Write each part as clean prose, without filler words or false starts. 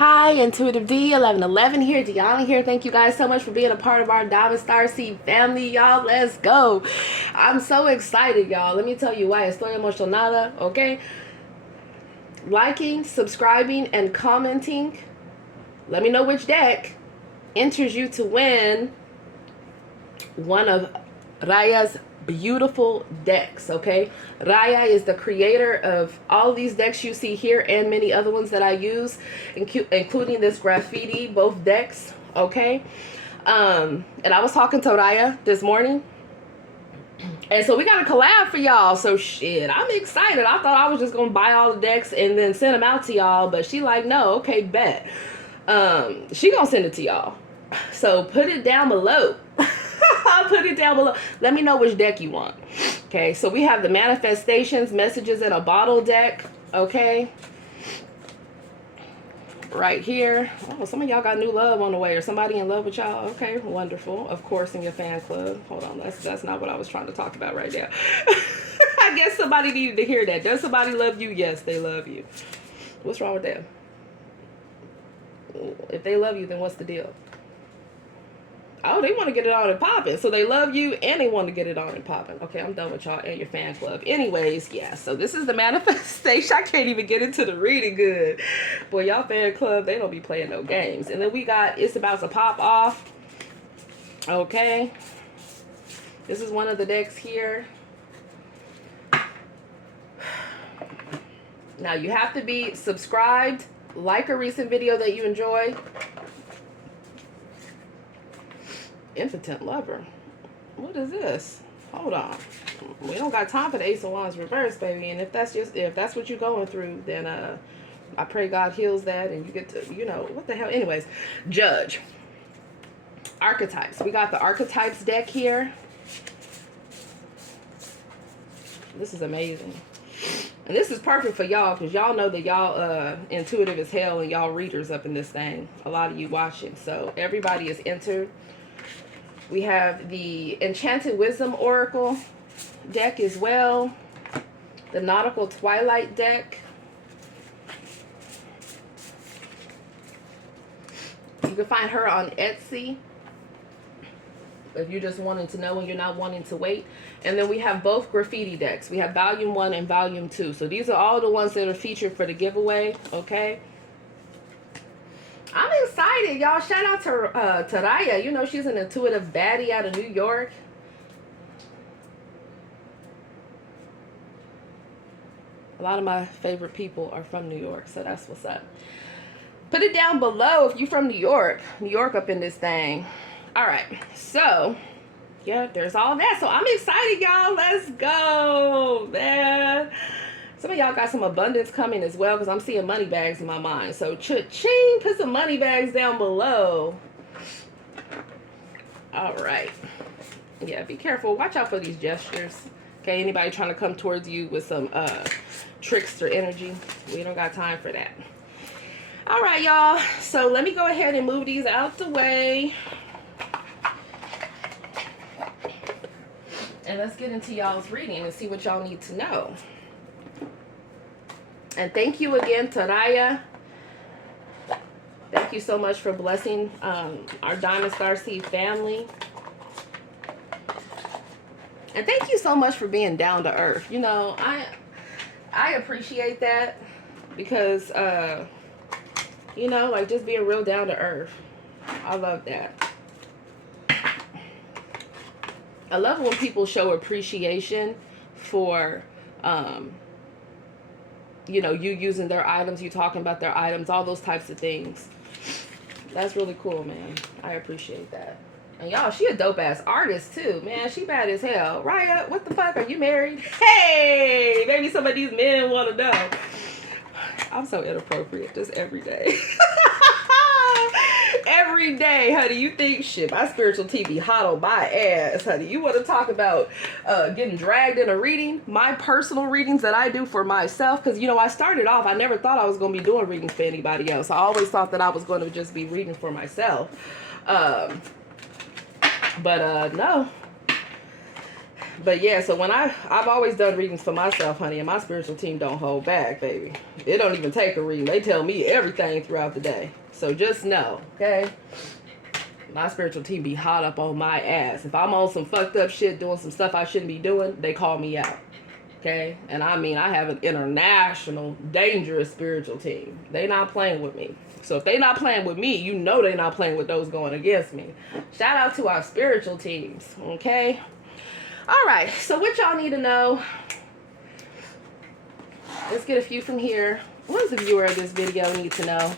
Hi, Intuitive D 1111 here, Dionna here. Thank you guys so much for being a part of our Diamond Star Seed family, y'all. Let's go. I'm so excited, y'all. Let me tell you why. Estoy emocionada, okay? Liking, subscribing, and commenting. Let me know which deck enters you to win one of Raya's beautiful decks, okay? Raya is the creator of all these decks you see here and many other ones that I use, including this GraffiTEA, both decks, okay? And I was talking to Raya this morning, and so we got a collab for y'all. So shit, I'm excited. I thought I was just gonna buy all the decks and then send them out to y'all, but she like, no, okay, bet. She gonna send it to y'all. So put it down below. I'll put it down below. Let me know which deck you want. Okay, so we have the Manifestations, Messages in a Bottle deck. Okay. Right here. Oh, some of y'all got new love on the way, or somebody in love with y'all. Okay, wonderful. Of course, in your fan club. Hold on, that's not what I was trying to talk about right now. I guess somebody needed to hear that. Does somebody love you? Yes, they love you. What's wrong with that? If they love you, then what's the deal? Oh, they want to get it on and popping. So they love you and they want to get it on and popping. Okay, I'm done with y'all and your fan club. Anyways, yeah, so this is the manifestation. I can't even get into the reading good. Boy, y'all fan club, they don't be playing no games. And then we got It's About to Pop Off. Okay. This is one of the decks here. Now, you have to be subscribed, like a recent video that you enjoy. Impotent Lover. What is this? Hold on. We don't got time for the Ace of Wands reverse, baby. And if that's what you're going through, then I pray God heals that and you get to, you know, what the hell. Anyways, Judge. Archetypes. We got the Archetypes deck here. This is amazing. And this is perfect for y'all because y'all know that y'all intuitive as hell and y'all readers up in this thing. A lot of you watching. So everybody is entered. We have the Enchanted Wisdom Oracle deck as well. The Nautical Twilight deck. You can find her on Etsy if you're just wanting to know and you're not wanting to wait. And then we have both GraffiTEA decks. We have Volume 1 and Volume 2. So these are all the ones that are featured for the giveaway, okay? I'm excited, y'all. Shout out to Raya. You know, she's an intuitive baddie out of New York. A lot of my favorite people are from New York, so that's what's up. Put it down below if you're from New York. New York up in this thing. All right, so yeah, there's all that. So I'm excited, y'all. Let's go, man. Some of y'all got some abundance coming as well because I'm seeing money bags in my mind. So cha-ching, put some money bags down below. All right. Yeah, be careful. Watch out for these gestures. Okay, anybody trying to come towards you with some trickster energy, we don't got time for that. All right, y'all. So let me go ahead and move these out the way. And let's get into y'all's reading and see what y'all need to know. And thank you again to Raya. Thank you so much for blessing our Diamond Star Seed family. And thank you so much for being down to earth. You know, I appreciate that because, you know, like just being real down to earth. I love that. I love when people show appreciation for, you know, you using their items, you talking about their items, all those types of things. That's really cool, man. I appreciate that. And y'all, she a dope-ass artist, too. Man, she bad as hell. Raya, what the fuck? Are you married? Hey! Maybe some of these men want to know. I'm so inappropriate just every day. Every day, honey, you think shit, my spiritual TV hot on my ass, honey. You want to talk about getting dragged in a reading? My personal readings that I do for myself, because, you know, I started off, I never thought I was going to be doing readings for anybody else. I always thought that I was going to just be reading for myself. But no. But yeah, so when I've always done readings for myself, honey, and my spiritual team don't hold back, baby. It don't even take a reading. They tell me everything throughout the day. So just know, okay? My spiritual team be hot up on my ass. If I'm on some fucked up shit, doing some stuff I shouldn't be doing, they call me out. Okay? And I mean, I have an international, dangerous spiritual team. They not playing with me. So if they not playing with me, you know they not playing with those going against me. Shout out to our spiritual teams. Okay? All right, so what y'all need to know, let's get a few from here. What does the viewer of this video need to know?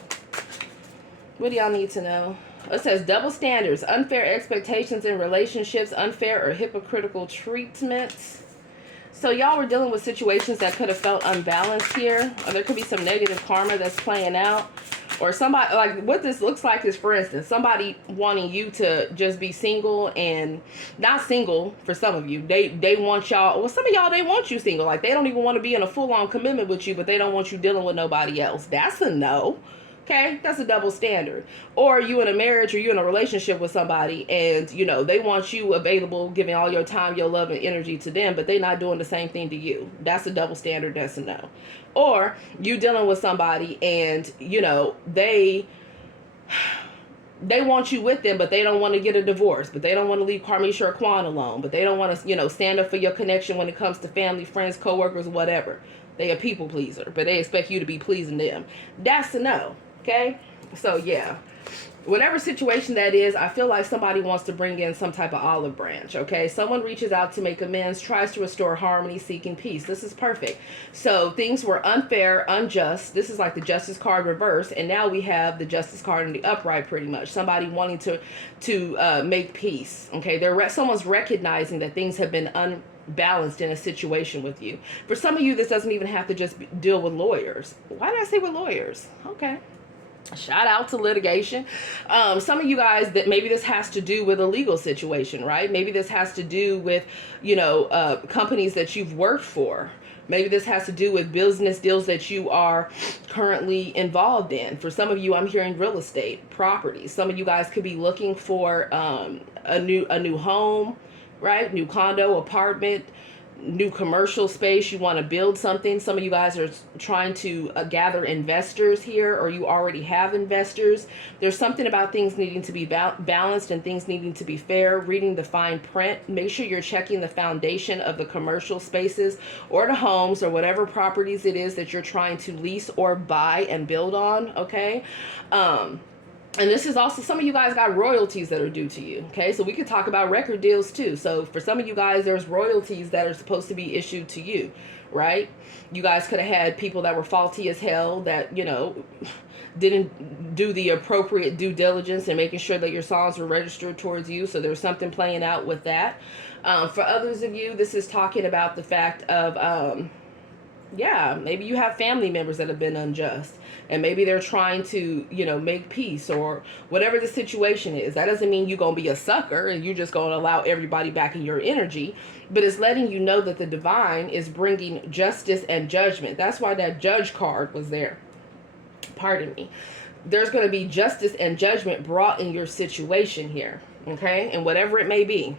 What do y'all need to know? It says double standards, unfair expectations in relationships, unfair or hypocritical treatments. So y'all were dealing with situations that could have felt unbalanced here, or there could be some negative karma that's playing out. Or somebody, like what this looks like is, for instance, somebody wanting you to just be single, and not single for some of you. They want y'all, well, some of y'all, they want you single. Like they don't even want to be in a full-on commitment with you, but they don't want you dealing with nobody else. That's a no. Okay, that's a double standard. Or you in a marriage, or you in a relationship with somebody, and you know they want you available, giving all your time, your love, and energy to them, but they not doing the same thing to you. That's a double standard. That's a no. Or you dealing with somebody, and you know they want you with them, but they don't want to get a divorce, but they don't want to leave Carmisha or Quan alone, but they don't want to, you know, stand up for your connection when it comes to family, friends, coworkers, whatever. They a people pleaser, but they expect you to be pleasing them. That's a no. Okay, so yeah, whatever situation that is, I feel like somebody wants to bring in some type of olive branch. Okay, someone reaches out to make amends, tries to restore harmony, seeking peace. This is perfect. So things were unfair, unjust. This is like the justice card reversed, and now we have the justice card in the upright. Pretty much somebody wanting to make peace. Okay, someone's recognizing that things have been unbalanced in a situation with you. For some of you, this doesn't even have to just deal with lawyers. Why did I say with lawyers? Okay. Shout out to litigation. Some of you guys, that maybe this has to do with a legal situation, right? Maybe this has to do with, you know, companies that you've worked for. Maybe this has to do with business deals that you are currently involved in. For some of you, I'm hearing real estate, property. Some of you guys could be looking for a new home, right? New condo, apartment, new commercial space. You want to build something. Some of you guys are trying to gather investors here, or you already have investors. There's something about things needing to be balanced and things needing to be fair. Reading the fine print. Make sure you're checking the foundation of the commercial spaces or the homes or whatever properties it is that you're trying to lease or buy and build on. Okay. And this is also, some of you guys got royalties that are due to you. Okay, so we could talk about record deals too. So for some of you guys, there's royalties that are supposed to be issued to you, right? You guys could have had people that were faulty as hell that, you know, didn't do the appropriate due diligence and making sure that your songs were registered towards you. So there's something playing out with that. For others of you, this is talking about the fact of, yeah, maybe you have family members that have been unjust, and maybe they're trying to, you know, make peace or whatever the situation is. That doesn't mean you're going to be a sucker and you're just going to allow everybody back in your energy, but it's letting you know that the divine is bringing justice and judgment. That's why that judge card was there. Pardon me. There's going to be justice and judgment brought in your situation here, okay? And whatever it may be.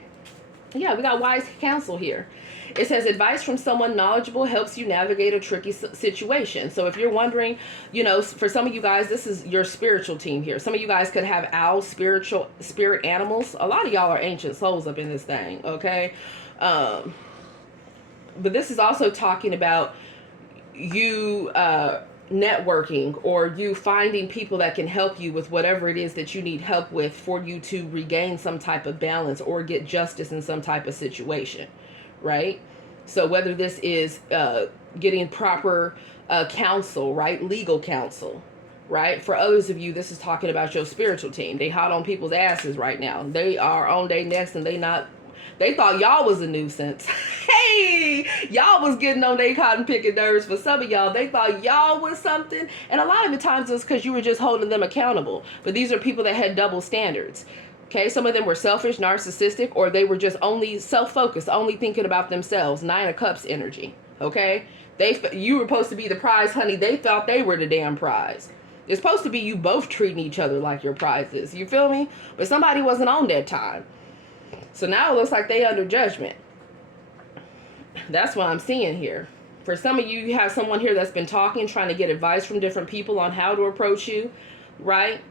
Yeah, we got wise counsel here. It says advice from someone knowledgeable helps you navigate a tricky situation. So if you're wondering, you know, for some of you guys, this is your spiritual team here. Some of you guys could have owls, spirit animals. A lot of y'all are ancient souls up in this thing, okay? But this is also talking about you networking, or you finding people that can help you with whatever it is that you need help with for you to regain some type of balance or get justice in some type of situation, right? So whether this is getting proper counsel, right? Legal counsel, right? For others of you, this is talking about your spiritual team. They hot on people's asses right now. They are on their necks, and they thought y'all was a nuisance. Hey, y'all was getting on their cotton picking nerves. For some of y'all, they thought y'all was something. And a lot of the times it was because you were just holding them accountable. But these are people that had double standards. Okay, some of them were selfish, narcissistic, or they were just only self-focused, only thinking about themselves. 9 of Cups energy. Okay, you were supposed to be the prize, honey. They thought they were the damn prize. It's supposed to be you both treating each other like your prizes. You feel me? But somebody wasn't on that time. So now it looks like they under judgment. That's what I'm seeing here. For some of you, you have someone here that's been talking, trying to get advice from different people on how to approach you, right?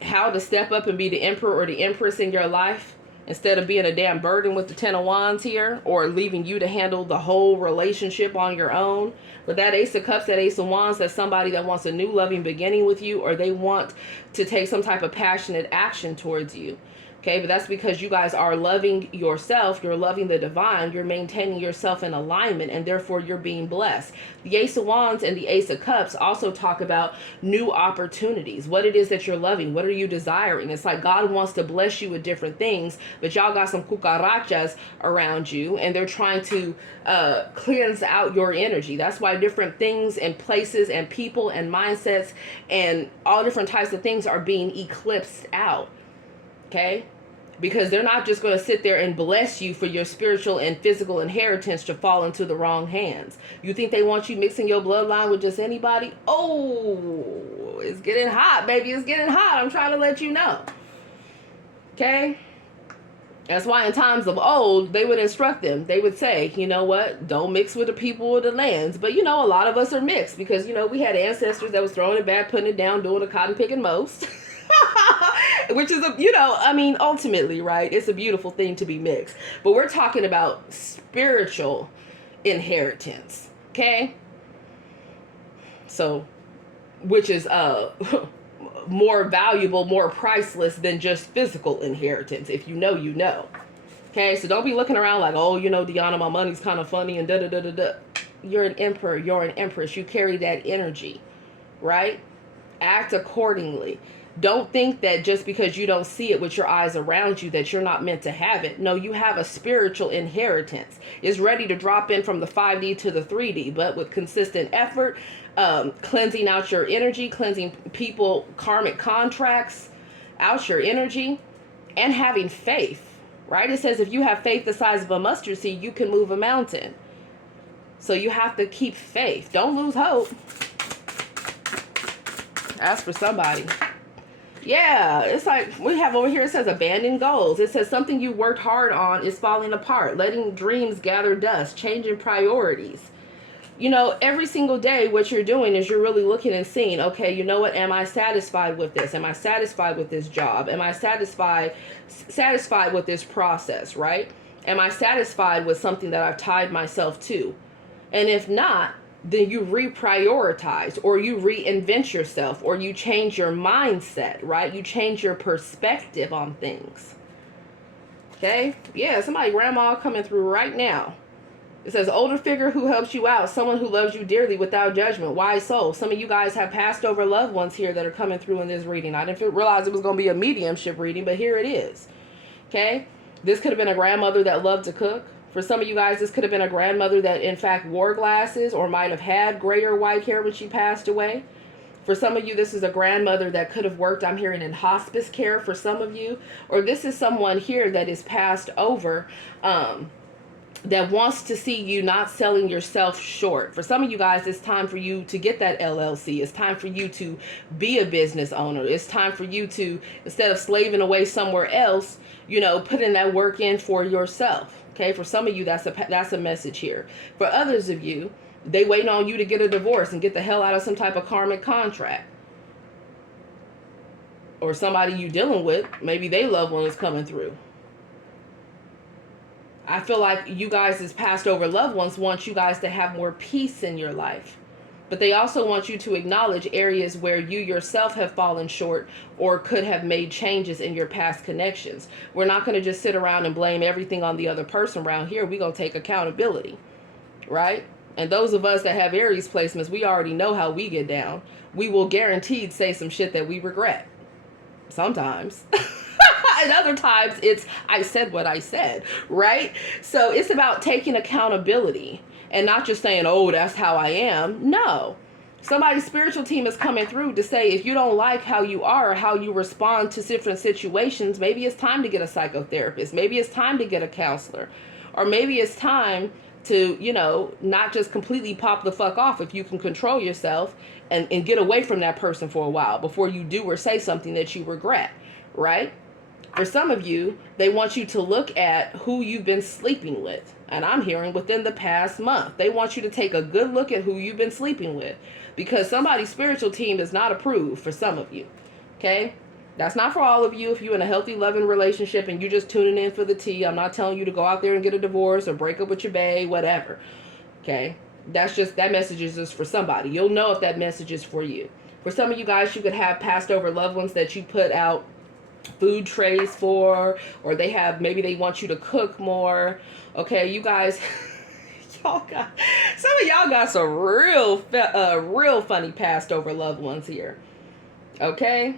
How to step up and be the emperor or the empress in your life instead of being a damn burden with the 10 of wands here, or leaving you to handle the whole relationship on your own. With that ace of cups, that ace of wands, that's somebody that wants a new loving beginning with you, or they want to take some type of passionate action towards you. Okay, but that's because you guys are loving yourself, you're loving the divine, you're maintaining yourself in alignment, and therefore you're being blessed. The Ace of Wands and the Ace of Cups also talk about new opportunities, what it is that you're loving, what are you desiring. It's like God wants to bless you with different things, but y'all got some cucarachas around you, and they're trying to cleanse out your energy. That's why different things and places and people and mindsets and all different types of things are being eclipsed out. Okay? Because they're not just going to sit there and bless you for your spiritual and physical inheritance to fall into the wrong hands. You think they want you mixing your bloodline with just anybody? Oh, it's getting hot, baby. It's getting hot. I'm trying to let you know. Okay? That's why in times of old, they would instruct them. They would say, you know what? Don't mix with the people of the lands. But, you know, a lot of us are mixed because, you know, we had ancestors that was throwing it back, putting it down, doing the cotton picking most. Which is, you know, I mean, ultimately, right? It's a beautiful thing to be mixed. But we're talking about spiritual inheritance, okay? So, which is more valuable, more priceless than just physical inheritance. If you know, you know. Okay, so don't be looking around like, oh, you know, Dionna, my money's kind of funny and da-da-da-da-da. You're an emperor. You're an empress. You carry that energy, right? Act accordingly. Don't think that just because you don't see it with your eyes around you that you're not meant to have it. No, you have a spiritual inheritance. It's ready to drop in from the 5D to the 3D, but with consistent effort, cleansing out your energy, cleansing people, karmic contracts out your energy, and having faith, right? It says if you have faith the size of a mustard seed, you can move a mountain. So you have to keep faith. Don't lose hope. Ask for somebody. Yeah, it's like we have over here, it says abandon goals. It says something you worked hard on is falling apart, letting dreams gather dust, changing priorities. You know, every single day what you're doing is you're really looking and seeing, okay, you know what, am I satisfied with this? Am I satisfied with this job? Am I satisfied with this process, right? Am I satisfied with something that I've tied myself to? And if not, then you reprioritize, or you reinvent yourself, or you change your mindset, right? You change your perspective on things. Okay? Yeah, somebody, grandma coming through right now. It says, older figure who helps you out, someone who loves you dearly without judgment, wise soul. Some of you guys have passed over loved ones here that are coming through in this reading. I didn't realize it was going to be a mediumship reading, but here it is. Okay? This could have been a grandmother that loved to cook. For some of you guys, this could have been a grandmother that in fact wore glasses or might have had gray or white hair when she passed away. For some of you, this is a grandmother that could have worked, I'm hearing, in hospice care for some of you. Or this is someone here that is passed over that wants to see you not selling yourself short. For some of you guys, it's time for you to get that LLC. It's time for you to be a business owner. It's time for you to, instead of slaving away somewhere else, you know, put in that work in for yourself. Okay, for some of you, that's a message here. For others of you, they waiting on you to get a divorce and get the hell out of some type of karmic contract. Or somebody you dealing with, maybe they loved one is coming through. I feel like you guys as passed over loved ones want you guys to have more peace in your life. But they also want you to acknowledge areas where you yourself have fallen short or could have made changes in your past connections. We're not going to just sit around and blame everything on the other person around here. We're going to take accountability, right? And those of us that have Aries placements, we already know how we get down. We will guaranteed say some shit that we regret. Sometimes. And other times it's, I said what I said, right? So it's about taking accountability. And not just saying, oh, that's how I am. No. Somebody's spiritual team is coming through to say, if you don't like how you are or how you respond to different situations, maybe it's time to get a psychotherapist. Maybe it's time to get a counselor. Or maybe it's time to, you know, not just completely pop the fuck off if you can control yourself and get away from that person for a while before you do or say something that you regret, right? For some of you, they want you to look at who you've been sleeping with. And I'm hearing within the past month. They want you to take a good look at who you've been sleeping with. Because somebody's spiritual team is not approved for some of you. Okay? That's not for all of you. If you're in a healthy, loving relationship and you're just tuning in for the tea, I'm not telling you to go out there and get a divorce or break up with your bae, whatever. Okay? That message is just for somebody. You'll know if that message is for you. For some of you guys, you could have passed over loved ones that you put out food trays for, or maybe they want you to cook more. Okay, you guys, some of y'all got some real funny passed over loved ones here. Okay.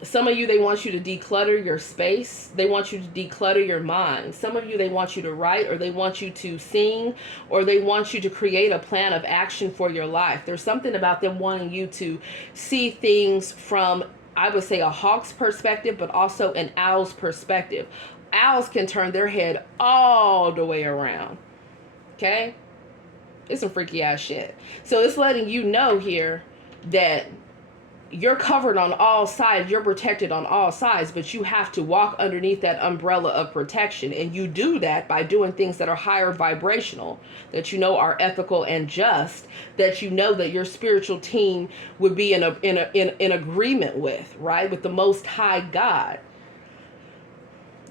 Some of you, they want you to declutter your space. They want you to declutter your mind. Some of you, they want you to write, or they want you to sing, or they want you to create a plan of action for your life. There's something about them wanting you to see things from, I would say, a hawk's perspective, but also an owl's perspective. Owls can turn their head all the way around. Okay? It's some freaky ass shit. So it's letting you know here that you're covered on all sides. You're protected on all sides, but you have to walk underneath that umbrella of protection. And you do that by doing things that are higher vibrational, that you know are ethical and just, that you know that your spiritual team would be in agreement with, right? With the Most High God.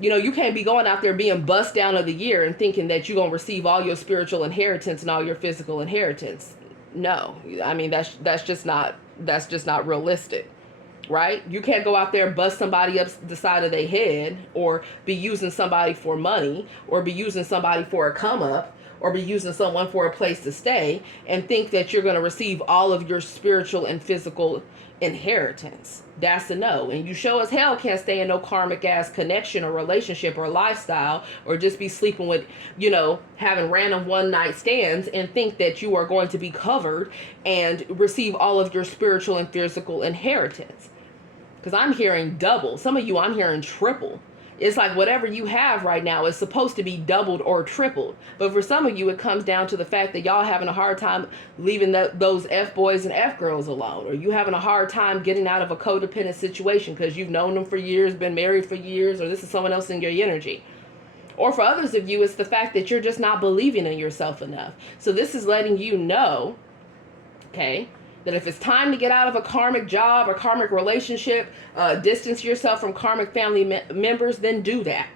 You know, you can't be going out there being bust down of the year and thinking that you're going to receive all your spiritual inheritance and all your physical inheritance. No, I mean, that's just not realistic, right? You can't go out there and bust somebody up the side of their head, or be using somebody for money, or be using somebody for a come up, or be using someone for a place to stay, and think that you're going to receive all of your spiritual and physical inheritance. That's a no. And you sure as hell can't stay in no karmic ass connection or relationship or lifestyle, or just be sleeping with, you know, having random one night stands and think that you are going to be covered and receive all of your spiritual and physical inheritance. Because I'm hearing double. Some of you, I'm hearing triple. It's like whatever you have right now is supposed to be doubled or tripled. But for some of you, it comes down to the fact that y'all having a hard time leaving those F-boys and F-girls alone. Or you having a hard time getting out of a codependent situation because you've known them for years, been married for years, or this is someone else in your energy. Or for others of you, it's the fact that you're just not believing in yourself enough. So this is letting you know, okay, that if it's time to get out of a karmic job or karmic relationship, distance yourself from karmic family members, then do that.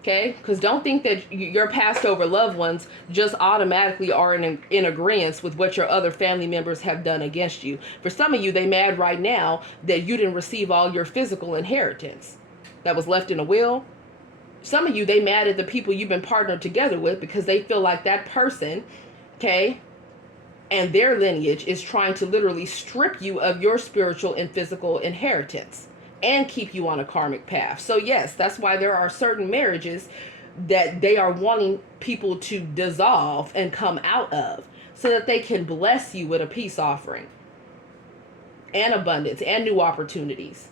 Okay? Because don't think that your passed over loved ones just automatically are in agreement with what your other family members have done against you. For some of you, they mad right now that you didn't receive all your physical inheritance that was left in a will. Some of you, they mad at the people you've been partnered together with because they feel like that person, okay, and their lineage is trying to literally strip you of your spiritual and physical inheritance and keep you on a karmic path. So yes, that's why there are certain marriages that they are wanting people to dissolve and come out of, so that they can bless you with a peace offering and abundance and new opportunities,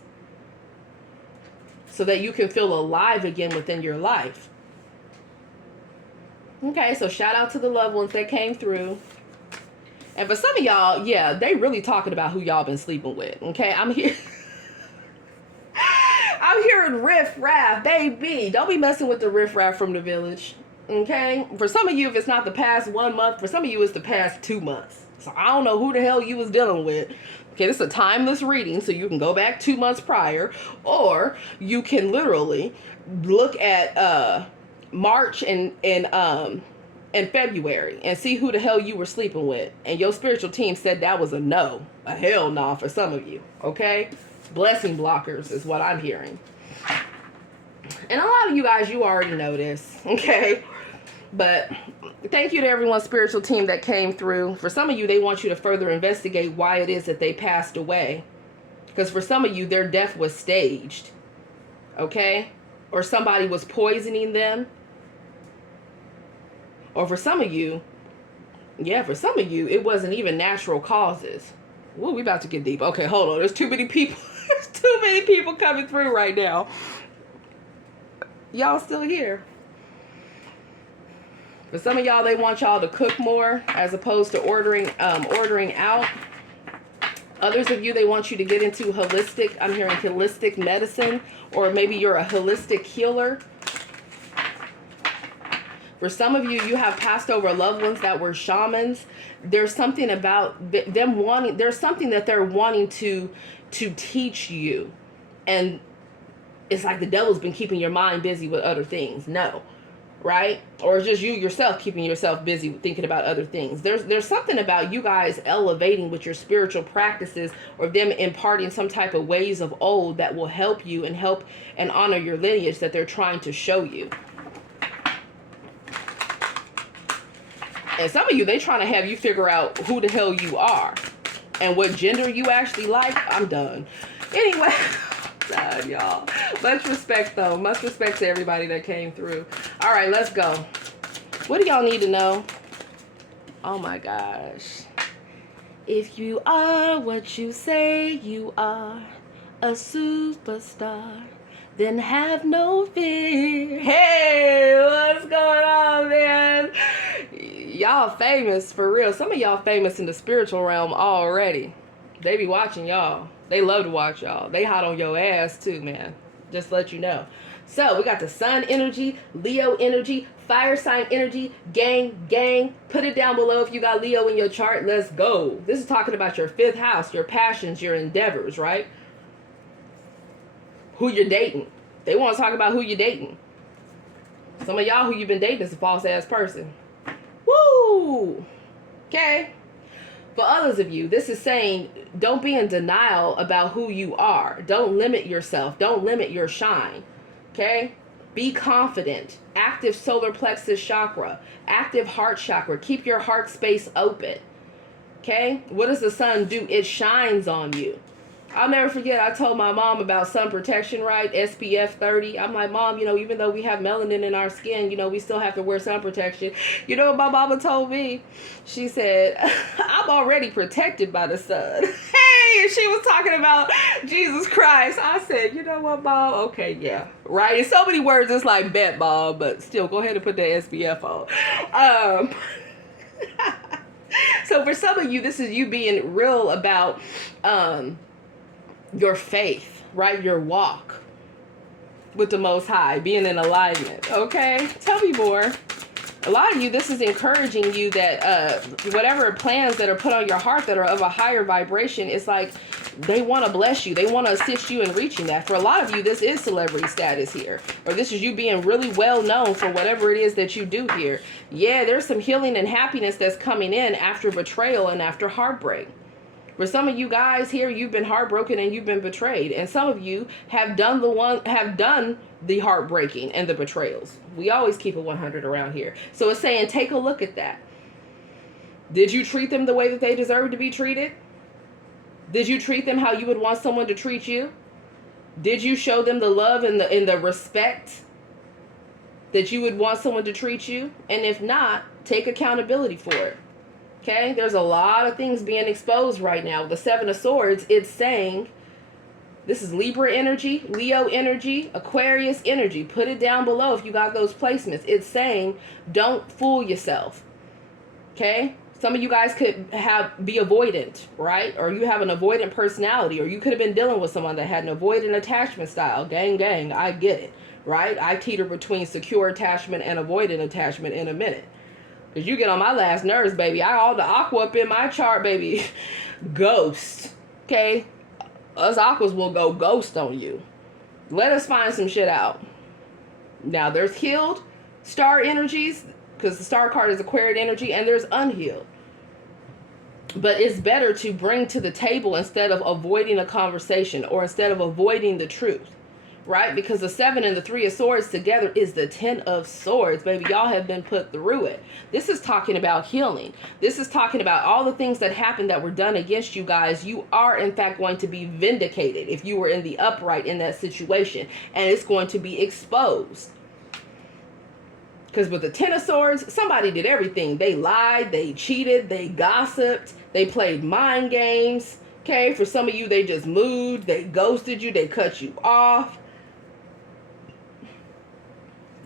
so that you can feel alive again within your life. Okay, so shout out to the loved ones that came through. And for some of y'all, yeah, they really talking about who y'all been sleeping with. Okay, I'm here. I'm hearing riff raff, baby. Don't be messing with the riff raff from the village. Okay, for some of you, if it's not the past 1 month, for some of you, it's the past 2 months. So I don't know who the hell you was dealing with. Okay, this is a timeless reading, so you can go back 2 months prior, or you can literally look at March and February and see who the hell you were sleeping with. And your spiritual team said that was a no, a hell no for some of you. Okay, blessing blockers is what I'm hearing. And a lot of you guys, you already know this. Okay, but thank you to everyone's spiritual team that came through. For some of you, they want you to further investigate why it is that they passed away. Because for some of you, their death was staged. Okay, or somebody was poisoning them. Or for some of you, yeah, for some of you, it wasn't even natural causes. Ooh, we about to get deep. Okay, hold on. There's too many people. There's too many people coming through right now. Y'all still here. For some of y'all, they want y'all to cook more as opposed to ordering out. Others of you, they want you to get into holistic, I'm hearing holistic medicine, or maybe you're a holistic healer. For some of you, you have passed over loved ones that were shamans. There's something about them wanting, there's something that they're wanting to teach you. And it's like the devil's been keeping your mind busy with other things. No. Right? Or it's just you yourself keeping yourself busy thinking about other things. There's something about you guys elevating with your spiritual practices, or them imparting some type of ways of old that will help you and help and honor your lineage that they're trying to show you. And some of you, they trying to have you figure out who the hell you are and what gender you actually like. I'm done. Anyway. God, y'all. Much respect, though. Much respect to everybody that came through. All right, let's go. What do y'all need to know? Oh, my gosh. If you are what you say you are, a superstar, then have no fear. Hey, what's going on, man? Y'all famous, for real. Some of y'all famous in the spiritual realm already. They be watching y'all. They love to watch y'all. They hot on your ass too, man. Just to let you know. So we got the sun energy, Leo energy, fire sign energy, gang. Put it down below if you got Leo in your chart. Let's go. This is talking about your 5th house, your passions, your endeavors, right? Who you're dating. They want to talk about who you're dating. Some of y'all who you've been dating is a false ass person. Woo! Okay. For others of you, this is saying don't be in denial about who you are. Don't limit yourself. Don't limit your shine. Okay? Be confident. Active solar plexus chakra. Active heart chakra. Keep your heart space open. Okay? What does the sun do? It shines on you. I'll never forget, I told my mom about sun protection, right? SPF 30. I'm like, Mom, even though we have melanin in our skin, we still have to wear sun protection. You know what my mama told me? She said, I'm already protected by the sun. Hey, she was talking about Jesus Christ. I said, you know what, Mom? Okay, yeah. Right? In so many words, it's like, bet, Mom, but still, go ahead and put that SPF on. So for some of you, this is you being real about, your faith, right? Your walk with the Most High, being in alignment. Okay, tell me more. A lot of you, this is encouraging you that whatever plans that are put on your heart that are of a higher vibration, it's like they want to bless you. They want to assist you in reaching that. For a lot of you, this is celebrity status here, or this is you being really well known for whatever it is that you do here. Yeah, there's some healing and happiness that's coming in after betrayal and after heartbreak. For some of you guys here, you've been heartbroken and you've been betrayed. And some of you have done the heartbreaking and the betrayals. We always keep it 100 around here. So it's saying, take a look at that. Did you treat them the way that they deserve to be treated? Did you treat them how you would want someone to treat you? Did you show them the love and the respect that you would want someone to treat you? And if not, take accountability for it. Okay, there's a lot of things being exposed right now. The 7 of Swords, it's saying, this is Libra energy, Leo energy, Aquarius energy. Put it down below if you got those placements. It's saying, don't fool yourself. Okay, some of you guys could be avoidant, right? Or you have an avoidant personality, or you could have been dealing with someone that had an avoidant attachment style. Gang, I get it, right? I teeter between secure attachment and avoidant attachment in a minute. Because you get on my last nerves, baby. All the aqua up in my chart, baby. Ghost. Okay? Us aquas will go ghost on you. Let us find some shit out. Now, there's healed star energies, because the star card is Aquarian energy, and there's unhealed. But it's better to bring to the table instead of avoiding a conversation, or instead of avoiding the truth. Right? Because the 7 and the 3 of Swords together is the 10 of Swords. Baby, y'all have been put through it. This is talking about healing. This is talking about all the things that happened that were done against you guys. You are, in fact, going to be vindicated if you were in the upright in that situation. And it's going to be exposed. Because with the 10 of Swords, somebody did everything. They lied, they cheated, they gossiped, they played mind games. Okay? For some of you, they just moved, they ghosted you, they cut you off.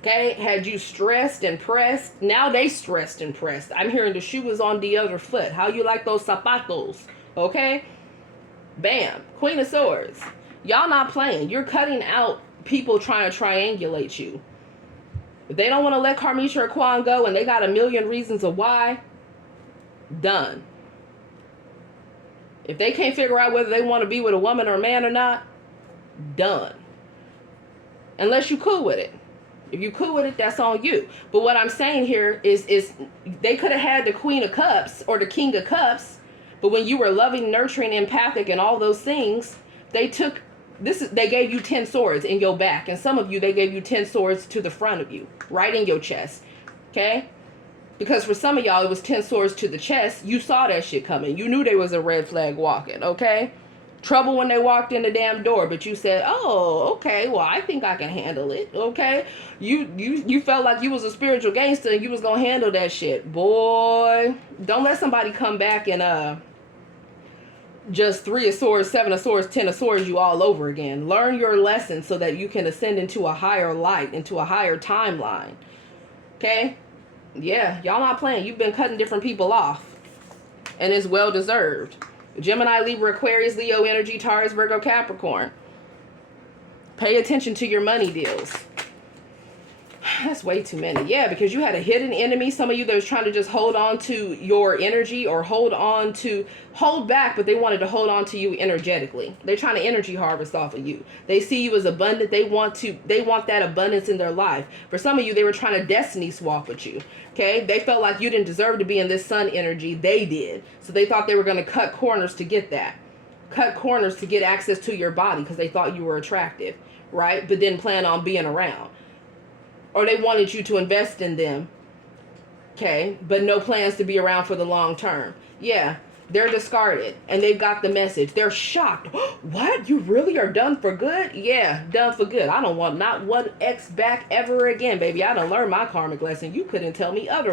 Okay, had you stressed and pressed. Now they stressed and pressed. I'm hearing the shoe was on the other foot. How you like those zapatos? Okay? Bam. Queen of Swords. Y'all not playing. You're cutting out people trying to triangulate you. If they don't want to let Carmisha or Quan go and they got a million reasons of why, done. If they can't figure out whether they want to be with a woman or a man or not, done. Unless you cool with it. If you cool with it, that's on you. But what I'm saying here is they could have had the Queen of Cups or the King of Cups, but when you were loving, nurturing, empathic, and all those things, they gave you 10 swords in your back. And some of you, they gave you 10 swords to the front of you, right in your chest. Okay? Because for some of y'all, it was 10 swords to the chest. You saw that shit coming. You knew there was a red flag walking, okay? Trouble when they walked in the damn door, but you said, oh, okay, well, I think I can handle it, okay? You felt like you was a spiritual gangster and you was going to handle that shit. Boy, don't let somebody come back and just 3 of swords, 7 of swords, 10 of swords you all over again. Learn your lesson so that you can ascend into a higher light, into a higher timeline, okay? Yeah, y'all not playing. You've been cutting different people off. And it's well deserved. Gemini, Libra, Aquarius, Leo energy, Taurus, Virgo, Capricorn. Pay attention to your money deals. That's way too many. Yeah, because you had a hidden enemy. Some of you that was trying to just hold on to your energy or hold back, but they wanted to hold on to you energetically. They're trying to energy harvest off of you. They see you as abundant. They want that abundance in their life. For some of you, they were trying to destiny swap with you. Okay? They felt like you didn't deserve to be in this sun energy. They did. So they thought they were going to cut corners to get that. Cut corners to get access to your body because they thought you were attractive, right? But didn't plan on being around. Or they wanted you to invest in them, okay, but no plans to be around for the long term. Yeah, they're discarded, and they've got the message. They're shocked. What? You really are done for good? Yeah, done for good. I don't want not one ex back ever again, baby. I done learned my karmic lesson. You couldn't tell me otherwise.